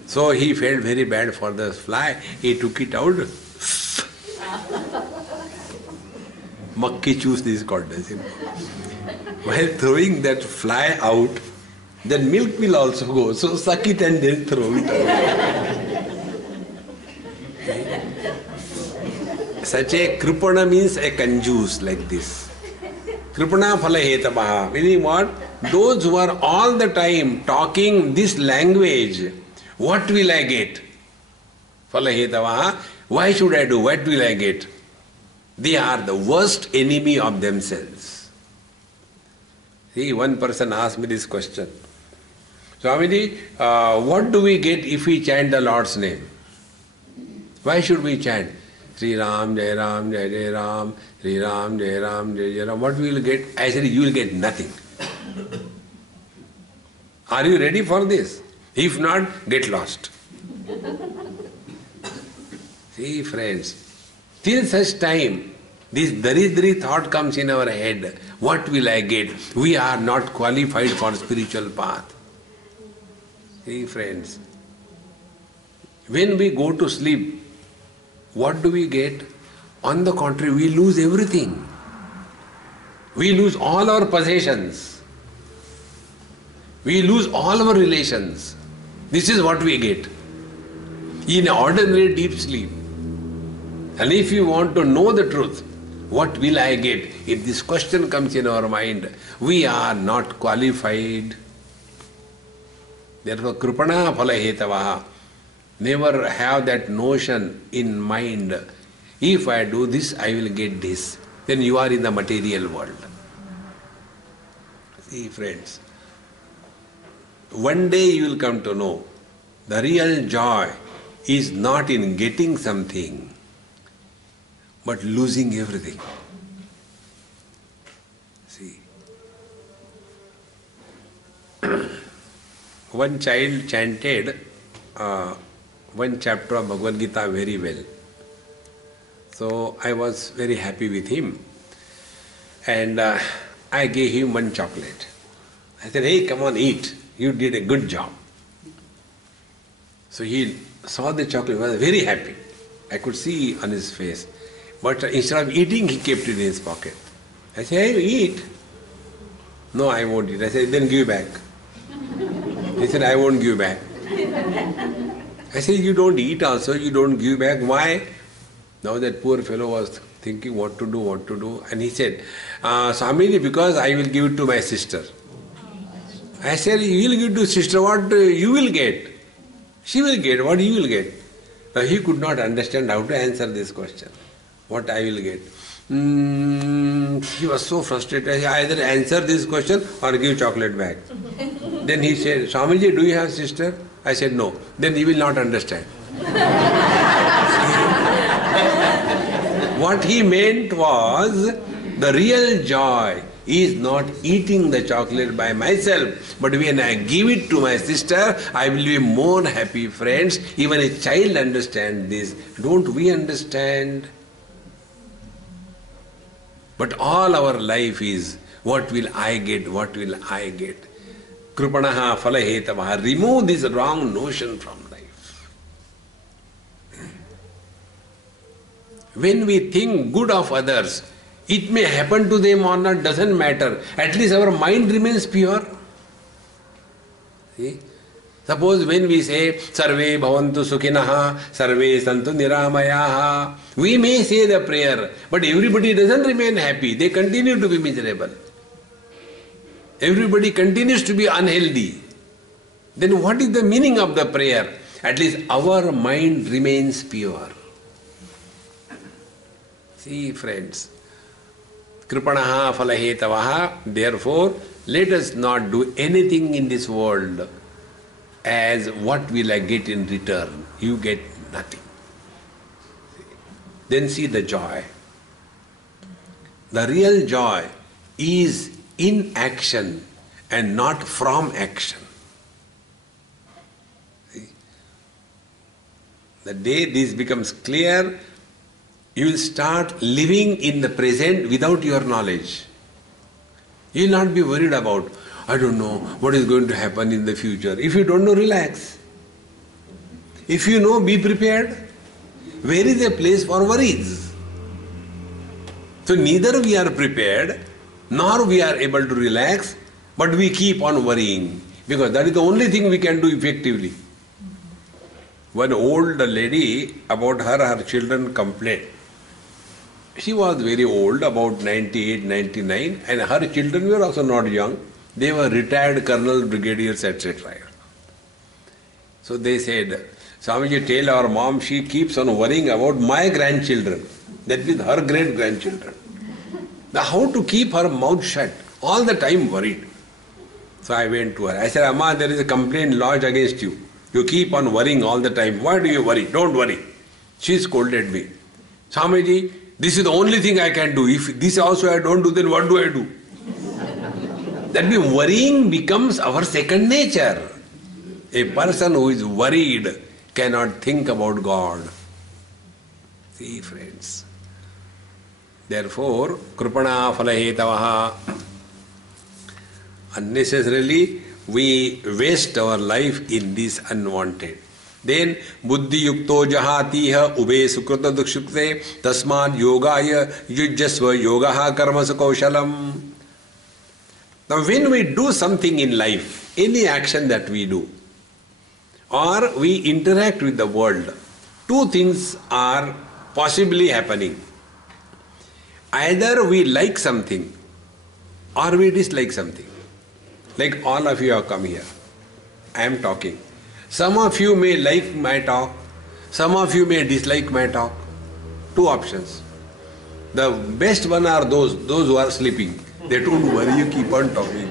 So he felt very bad for the fly. He took it out. Makki juice is called. While throwing that fly out, then milk will also go. So suck it and then throw it out. Such a kripana means a kanjus like this. Kripana phalahetamaha. Meaning what? Those who are all the time talking this language, what will I get? Phalahetamaha. Why should I do? What will I get? They are the worst enemy of themselves. See, one person asked me this question. Swamiji, what do we get if we chant the Lord's name? Why should we chant? Sri Ram, Jai Ram, Jai Jai Ram, Sri Ram, Jai Ram, Jai Jai Ram. What we will get? I said, you will get nothing. Are you ready for this? If not, get lost. See, friends, till such time, this daridri thought comes in our head, what will I get? We are not qualified for spiritual path. See, friends, when we go to sleep, what do we get? On the contrary, we lose everything. We lose all our possessions. We lose all our relations. This is what we get in ordinary deep sleep. And if you want to know the truth, what will I get? If this question comes in our mind, we are not qualified. Therefore, kripana phalahetavaha. Never have that notion in mind. If I do this, I will get this. Then you are in the material world. See, friends, one day you will come to know the real joy is not in getting something, but losing everything. See. One child chanted one chapter of Bhagavad Gita very well. So I was very happy with him. And I gave him one chocolate. I said, hey, come on, eat. You did a good job. So he saw the chocolate, was very happy. I could see on his face. But instead of eating, he kept it in his pocket. I said, hey, eat. No, I won't eat. I said, then give back. He said, I won't give back. I said, you don't eat also, you don't give back. Why? Now that poor fellow was thinking what to do. And he said, Swamiji, because I will give it to my sister. I said, you will give to sister, what you will get? She will get, what you will get? Now he could not understand how to answer this question. What I will get? He was so frustrated. I either answer this question or give chocolate back. Then he said, Swamiji, do you have sister? I said, no. Then he will not understand. What he meant was, the real joy is not eating the chocolate by myself, but when I give it to my sister, I will be more happy, friends. Even a child understands this. Don't we understand? But all our life is, what will I get? What will I get? Kripanaha phalahetavaha. Remove this wrong notion from life. When we think good of others, it may happen to them or not, doesn't matter. At least our mind remains pure. See? Suppose when we say, Sarve bhavantu sukhinaha, sarve santu niramayaha, we may say the prayer, but everybody doesn't remain happy. They continue to be miserable. Everybody continues to be unhealthy. Then what is the meaning of the prayer? At least our mind remains pure. See, friends, kripanaha phalahetavaha, therefore, let us not do anything in this world as what will I get in return. You get nothing. Then see the joy. The real joy is in action and not from action. See? The day this becomes clear, you will start living in the present without your knowledge. You will not be worried about, I don't know what is going to happen in the future. If you don't know, relax. If you know, be prepared. Where is a place for worries? So neither we are prepared, nor we are able to relax, but we keep on worrying, because that is the only thing we can do effectively. One old lady, about her children complained. She was very old, about 98, 99, and her children were also not young. They were retired colonel, brigadiers, etc. So they said, Swamiji, tell our mom she keeps on worrying about my grandchildren. That means her great-grandchildren. Now how to keep her mouth shut? All the time worried. So I went to her. I said, Amma, there is a complaint lodged against you. You keep on worrying all the time. Why do you worry? Don't worry. She scolded me. Swamiji, this is the only thing I can do. If this also I don't do, then what do I do? That means worrying becomes our second nature. A person who is worried cannot think about God. See, friends. Therefore, kripana phalahetavaha. Unnecessarily, we waste our life in this unwanted. Then, buddhi yukto jahatiha ube sukrata dukshukte tasmad yogaya yujjasva yogaha karmasa kaushalam. Now, when we do something in life, any action that we do, or we interact with the world, two things are possibly happening. Either we like something or we dislike something. Like all of you have come here. I am talking. Some of you may like my talk. Some of you may dislike my talk. Two options. The best one are those who are sleeping. They don't worry, you keep on talking.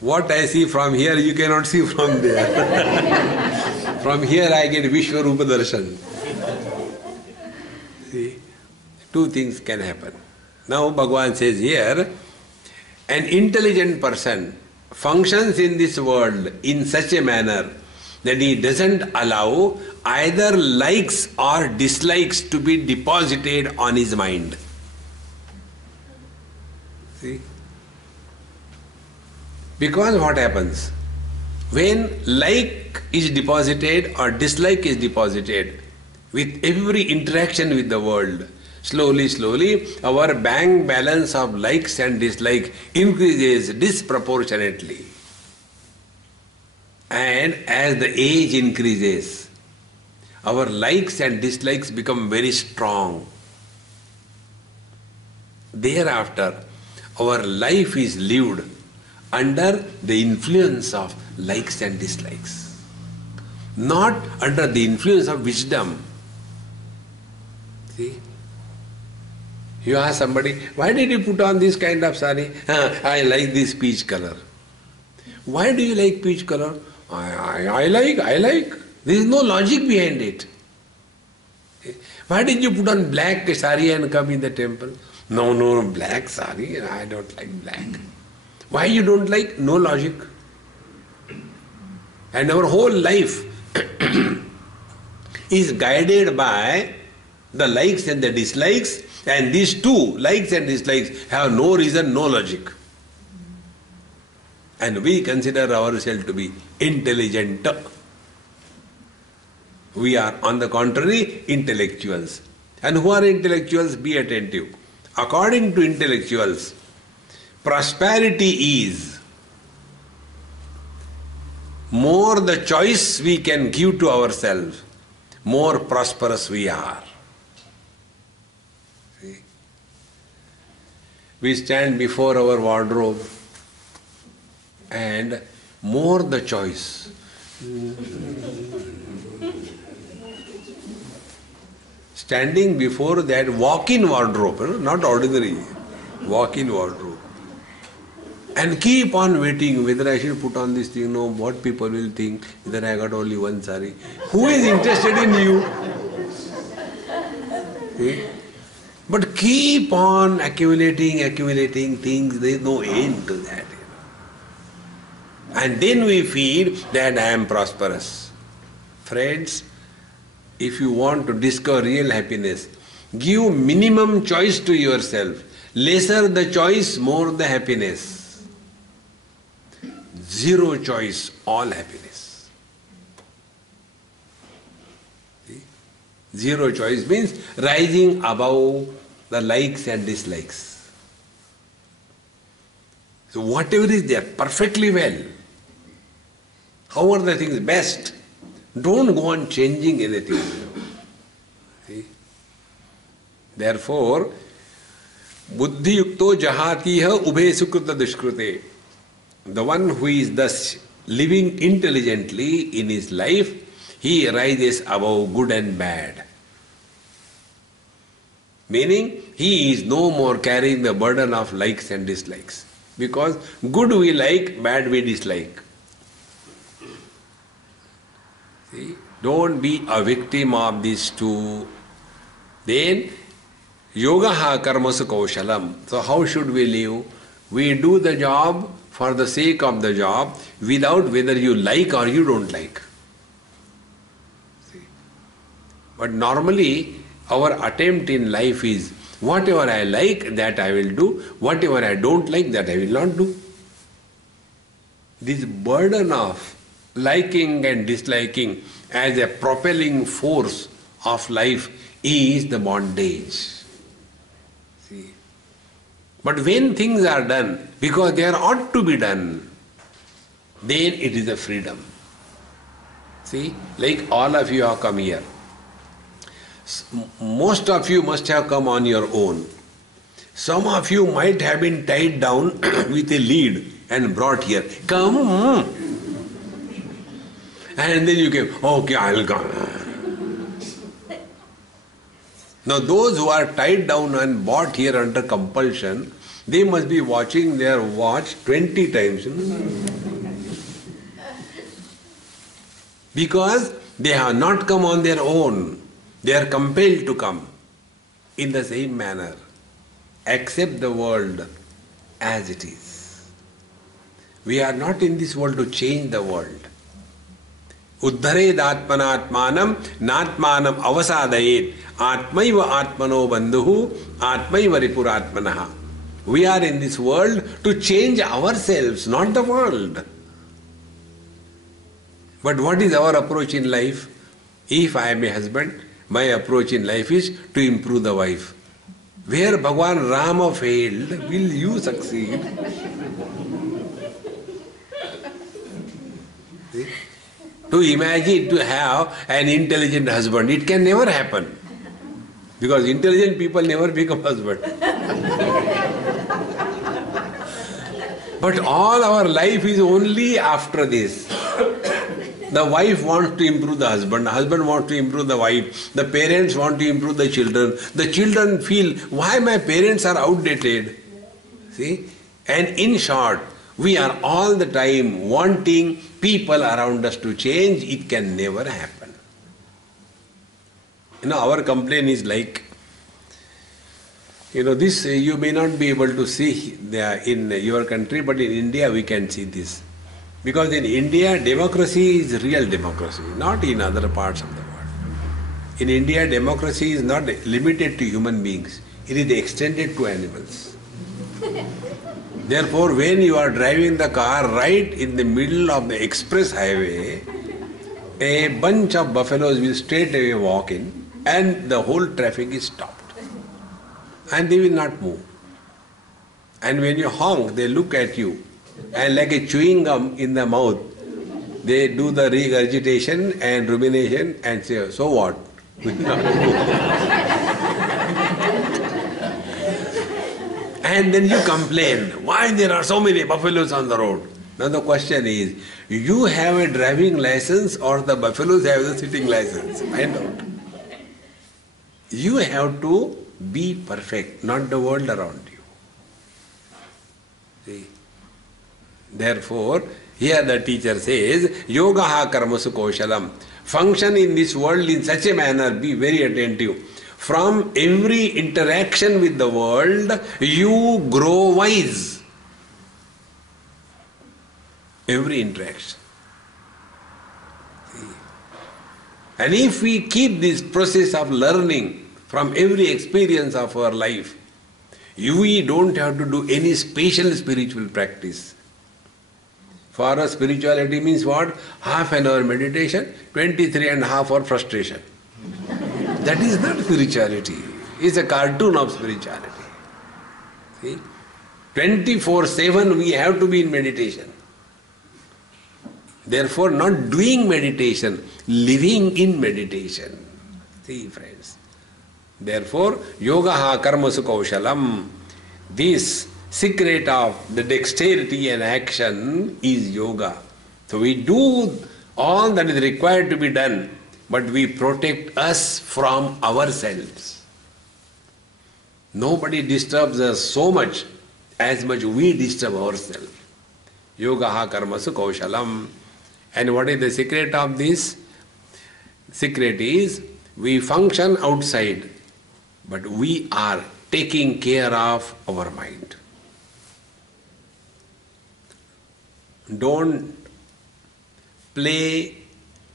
What I see from here, you cannot see from there. From here I get Vishwarupa Darshan. See, two things can happen. Now Bhagavan says here, an intelligent person functions in this world in such a manner that he doesn't allow either likes or dislikes to be deposited on his mind. See? Because what happens? When like is deposited or dislike is deposited, with every interaction with the world, slowly, our bank balance of likes and dislikes increases disproportionately. And as the age increases, our likes and dislikes become very strong. Thereafter, our life is lived under the influence of likes and dislikes, not under the influence of wisdom. See? You ask somebody, why did you put on this kind of sari? I like this peach color. Why do you like peach color? I like. There is no logic behind it. Why did you put on black sari and come in the temple? No, black sari, I don't like black. Why you don't like? No logic. And our whole life is guided by the likes and the dislikes, and these two, likes and dislikes, have no reason, no logic. And we consider ourselves to be intelligent. We are, on the contrary, intellectuals. And who are intellectuals? Be attentive. According to intellectuals, prosperity is more the choice we can give to ourselves, more prosperous we are. See? We stand before our wardrobe and more the choice. Standing before that walk-in wardrobe, not ordinary, walk-in wardrobe. And keep on waiting whether I should put on this thing, no, what people will think, whether I got only one sari. Who is interested in you? See? But keep on accumulating things, there is no end to that. And then we feel that I am prosperous. Friends, if you want to discover real happiness, give minimum choice to yourself. Lesser the choice, more the happiness. Zero choice, all happiness. See? Zero choice means rising above the likes and dislikes. So whatever is there, perfectly well. How are the things best? Don't go on changing anything. See? Therefore, buddhi yukto jahatiha ubhe sukrita dushkrute. The one who is thus living intelligently in his life, he rises above good and bad. Meaning, he is no more carrying the burden of likes and dislikes. Because good we like, bad we dislike. See? Don't be a victim of these two. Then, yogaha karmasu kaushalam. So how should we live? We do the job for the sake of the job, without whether you like or you don't like. See? But normally, our attempt in life is, whatever I like, that I will do. Whatever I don't like, that I will not do. This burden of liking and disliking as a propelling force of life is the bondage. See? But when things are done, because they are ought to be done, then it is a freedom. See, like all of you have come here. Most of you must have come on your own. Some of you might have been tied down with a lead and brought here. Come. And then you came, okay, I'll come. Now those who are tied down and brought here under compulsion, they must be watching their watch 20 times. Because they have not come on their own. They are compelled to come in the same manner. Accept the world as it is. We are not in this world to change the world. Uddhared atmanatmanam natmanam avasadayet atmaiva atmano bandhuhu atmaiva ripuratmanaha. We are in this world to change ourselves, not the world. But what is our approach in life? If I am a husband, my approach in life is to improve the wife. Where Bhagwan Rama failed, will you succeed? See? To imagine to have an intelligent husband, it can never happen. Because intelligent people never become husband. But all our life is only after this. The wife wants to improve the husband wants to improve the wife, the parents want to improve the children feel, why my parents are outdated? See? And in short, we are all the time wanting people around us to change. It can never happen. Our complaint is like, this you may not be able to see in your country, but in India we can see this. Because in India, democracy is real democracy, not in other parts of the world. In India, democracy is not limited to human beings. It is extended to animals. Therefore, when you are driving the car right in the middle of the express highway, a bunch of buffaloes will straight away walk in and the whole traffic is stopped. And they will not move. And when you honk, they look at you and like a chewing gum in the mouth, they do the regurgitation and rumination and say, so what? And then you complain, why there are so many buffaloes on the road? Now the question is, you have a driving license or the buffaloes have the sitting license? Find out. You have to be perfect, not the world around you. See? Therefore, here the teacher says, Yogaha karmasu kaushalam. Function in this world in such a manner, be very attentive. From every interaction with the world, you grow wise. Every interaction. See? And if we keep this process of learning from every experience of our life, we don't have to do any special spiritual practice. For us, spirituality means what? Half an hour meditation, 23.5 hour frustration. That is not spirituality. It's a cartoon of spirituality. See? 24/7 we have to be in meditation. Therefore, not doing meditation, living in meditation. See, friends. Therefore, yogaha karmasu kaushalam. This secret of the dexterity and action is yoga. So we do all that is required to be done, but we protect us from ourselves. Nobody disturbs us so much as much we disturb ourselves. Yogaha karmasu kaushalam. And what is the secret of this? Secret is we function outside, but we are taking care of our mind. Don't play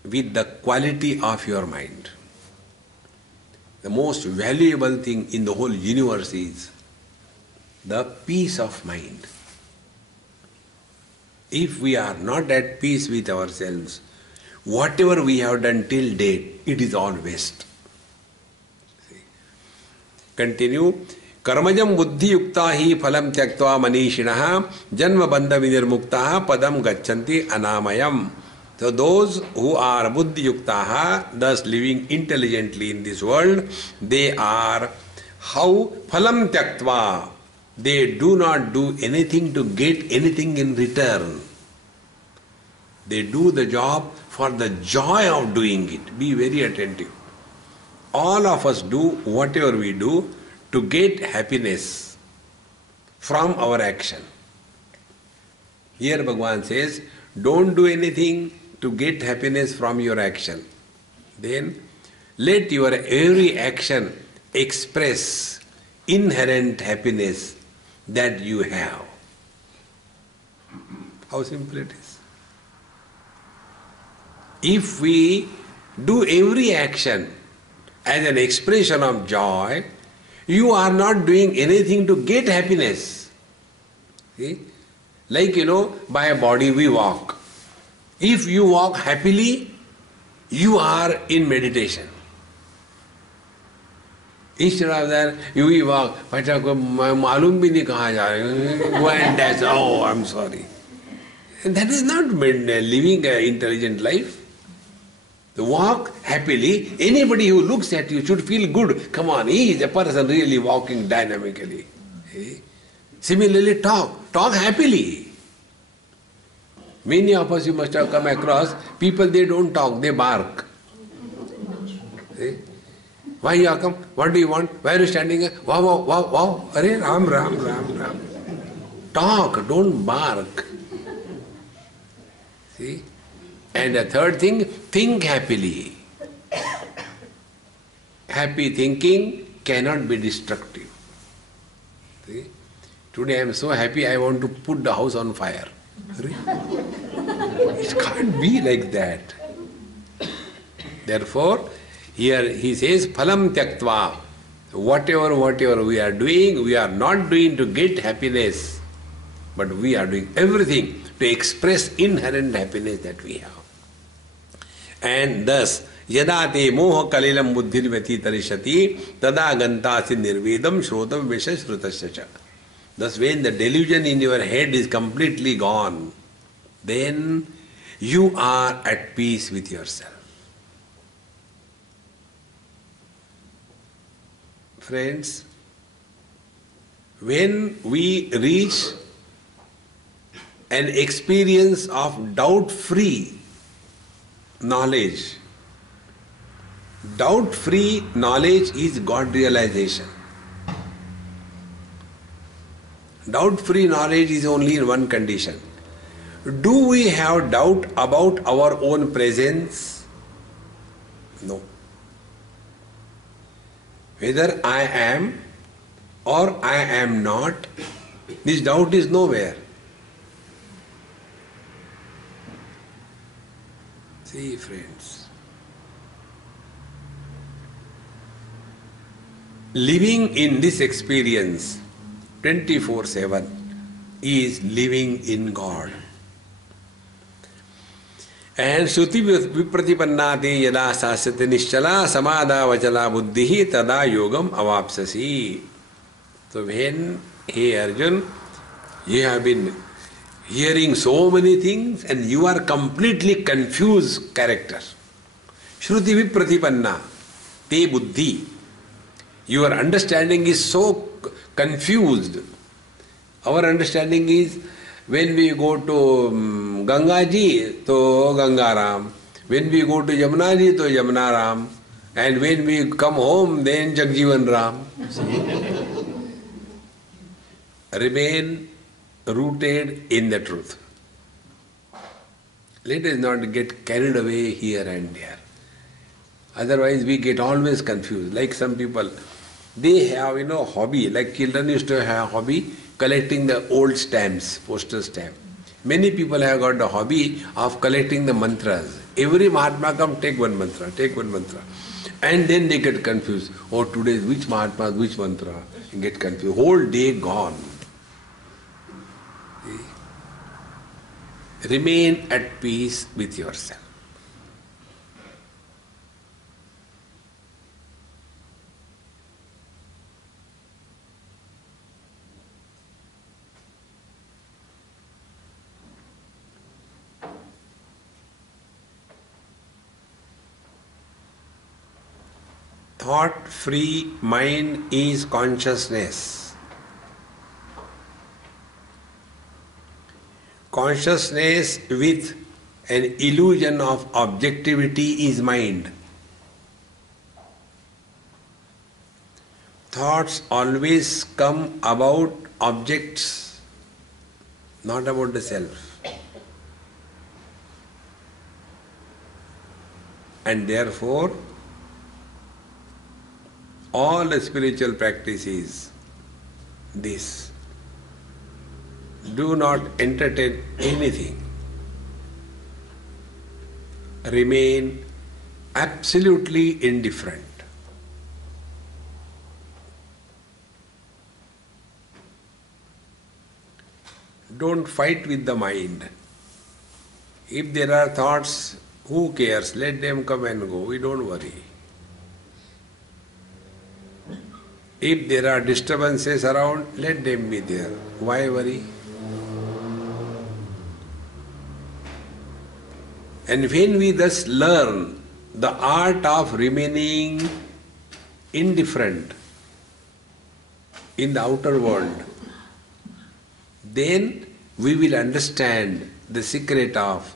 with the quality of your mind. The most valuable thing in the whole universe is the peace of mind. If we are not at peace with ourselves, whatever we have done till date, it is all waste. Continue. Karmajam buddhi yukta hi phalam tyaktva manishinaha janma bandha vinirmuktaha padam gacchanti anamayam. So those who are buddhi yuktaha, thus living intelligently in this world, they are how phalam tyaktva. They do not do anything to get anything in return. They do the job for the joy of doing it. Be very attentive. All of us do whatever we do to get happiness from our action. Here Bhagavan says, don't do anything to get happiness from your action. Then let your every action express inherent happiness that you have. How simple it is. If we do every action as an expression of joy, you are not doing anything to get happiness. See? Like, by a body we walk. If you walk happily, you are in meditation. Instead of that, you walk, malum bhi nahi kahan ja rahe, go and dash, oh, I'm sorry. And that is not living an intelligent life. To walk happily, anybody who looks at you should feel good. Come on, he is a person really walking dynamically. Similarly, talk happily. Many of us you must have come across, people they don't talk, they bark. See? Why you come? What do you want? Why are you standing? Wow, wow, wow, wow. Arey, Ram, Ram, Ram, Ram. Talk, don't bark. See? And the third thing, think happily. Happy thinking cannot be destructive. See? Today I am so happy I want to put the house on fire. It can't be like that. Therefore, here he says, phalam tyaktva. Whatever we are doing, we are not doing to get happiness, but we are doing everything to express inherent happiness that we have. And thus, yada te moha kalilam buddhir vyatitarishati tada gantasi nirvedam shrotam visha shrutasya. Thus, when the delusion in your head is completely gone, then you are at peace with yourself. Friends, when we reach an experience of doubt-free knowledge, doubt-free knowledge is God realization. Doubt-free knowledge is only in one condition. Do we have doubt about our own presence? No. Whether I am or I am not, this doubt is nowhere. See, friends, living in this experience 24/7 is living in God. And Shruti vipratipanna yada sasyate nischala samada vachala buddhi tada yogam avapsasi. So when, hey Arjun, you have been hearing so many things and you are completely confused character. Shruti vipratipanna te buddhi. Your understanding is so confused. Our understanding is, when we go to Ganga ji, to Gangaram. When we go to Yamuna ji, to Yamuna Ram. And when we come home, then Jagjivan Ram. Remain rooted in the truth. Let us not get carried away here and there. Otherwise we get always confused. Like some people, they have, hobby, like children used to have hobby, collecting the old stamps, postal stamp. Many people have got the hobby of collecting the mantras. Every Mahatma come, take one mantra, take one mantra. And then they get confused. Oh, today which Mahatma, which mantra? And get confused. Whole day gone. See? Remain at peace with yourself. Thought-free mind is consciousness. Consciousness with an illusion of objectivity is mind. Thoughts always come about objects, not about the self. And therefore, all the spiritual practice is this. Do not entertain anything. Remain absolutely indifferent. Don't fight with the mind. If there are thoughts, who cares? Let them come and go. We don't worry. If there are disturbances around, let them be there. Why worry? And when we thus learn the art of remaining indifferent in the outer world, then we will understand the secret of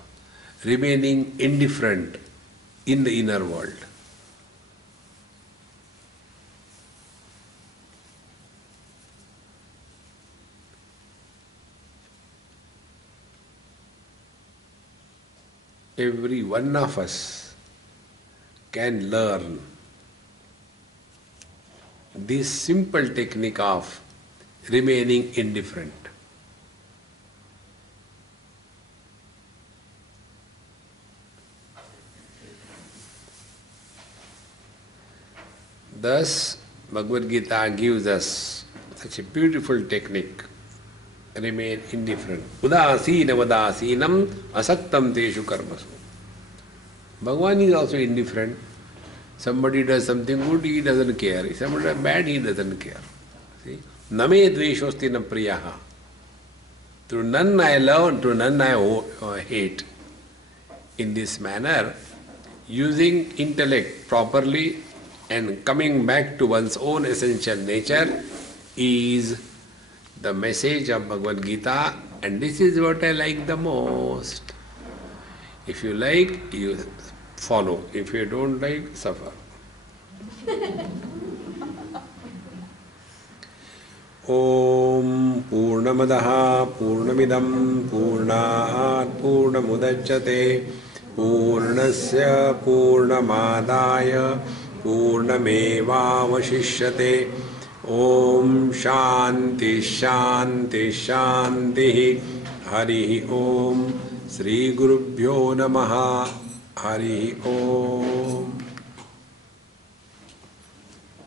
remaining indifferent in the inner world. Every one of us can learn this simple technique of remaining indifferent. Thus, Bhagavad Gita gives us such a beautiful technique. Remain indifferent. Udasina vadasinam asaktam teshu karmasu. Bhagavan is also indifferent. Somebody does something good, he doesn't care. If somebody does bad, he doesn't care. See? Name dveshosti na priyaha. To none I love, to none I hate. In this manner, using intellect properly and coming back to one's own essential nature is the message of Bhagavad Gita, and this is what I like the most. If you like, you follow. If you don't like, suffer. Om Purnamadaha Purnamidam Purnat Purnamudachyate Purnasya Purnamadaya Purnamevavashishyate. Om Shanti Shanti Shanti. Hari Om. Sri Gurubhyo Namaha. Hari Om.